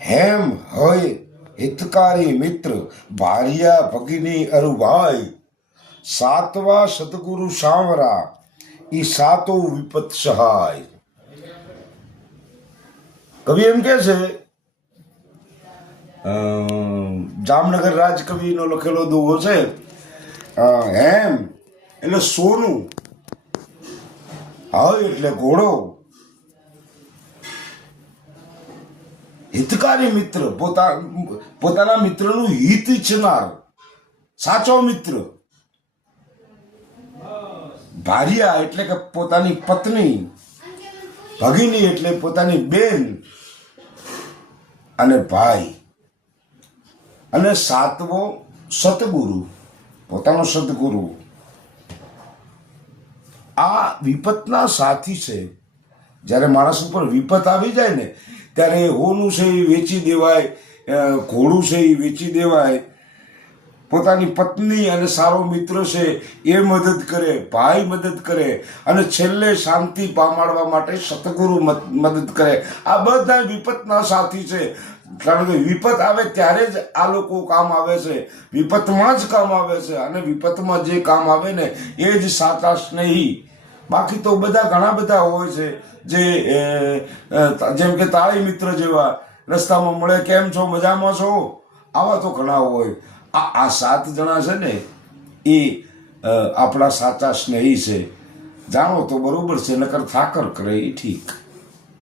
હેમ હોય હિતકારી મિત્ર ભારિયા ભગિની અરુભાઈ સાતવા સતગુરુ સાંવરા ઈ સાતો વિપત સહાય. કવિ એમ કે છે, જામનગર રાજકવિનો લખેલો દુહો છે, હેમ એટલે સોનું, હોય એટલે ઘોડો, હિતકારી મિત્ર પોતાના મિત્રનું હિત ઈચ્છનાર સાચો મિત્ર, ભારિયા એટલે કે પોતાની પત્ની, ભગિની એટલે પોતાની બેન અને ભાઈ, અને સાતવો સતગુરુ પોતાનો સદગુરુ. આ વિપતના સાથી છે. જ્યારે માણસ ઉપર વિપત આવી જાય ને ત્યારે હોનું છે એ વેચી દેવાય, ઘોડું છે એ વેચી દેવાય, પોતાની પત્ની અને સારો મિત્ર છે એ મદદ કરે, ભાઈ મદદ કરે, અને છેલ્લે શાંતિ પામાડવા માટે સતગુરુ મદદ કરે. આ બધા વિપતના સાથી છે. કારણ કે વિપત આવે ત્યારે જ આ લોકો કામ આવે છે, વિપતમાં જ કામ આવે છે, અને વિપતમાં જે કામ આવે ને એ જ સાચા સ્નેહી. બાકી તો બધા ઘણા બધા હોય છે જે જેમ કે તાળી મિત્ર જેવા, રસ્તામાં મળે, કેમ છો, મજામાં છો, આવા તો ઘણા હોય. આ 7 જણા છે ને એ આપણા સાચા સ્નેહી છે. જાણો તો બરોબર છે, નકર થાકર કરે એ ઠીક.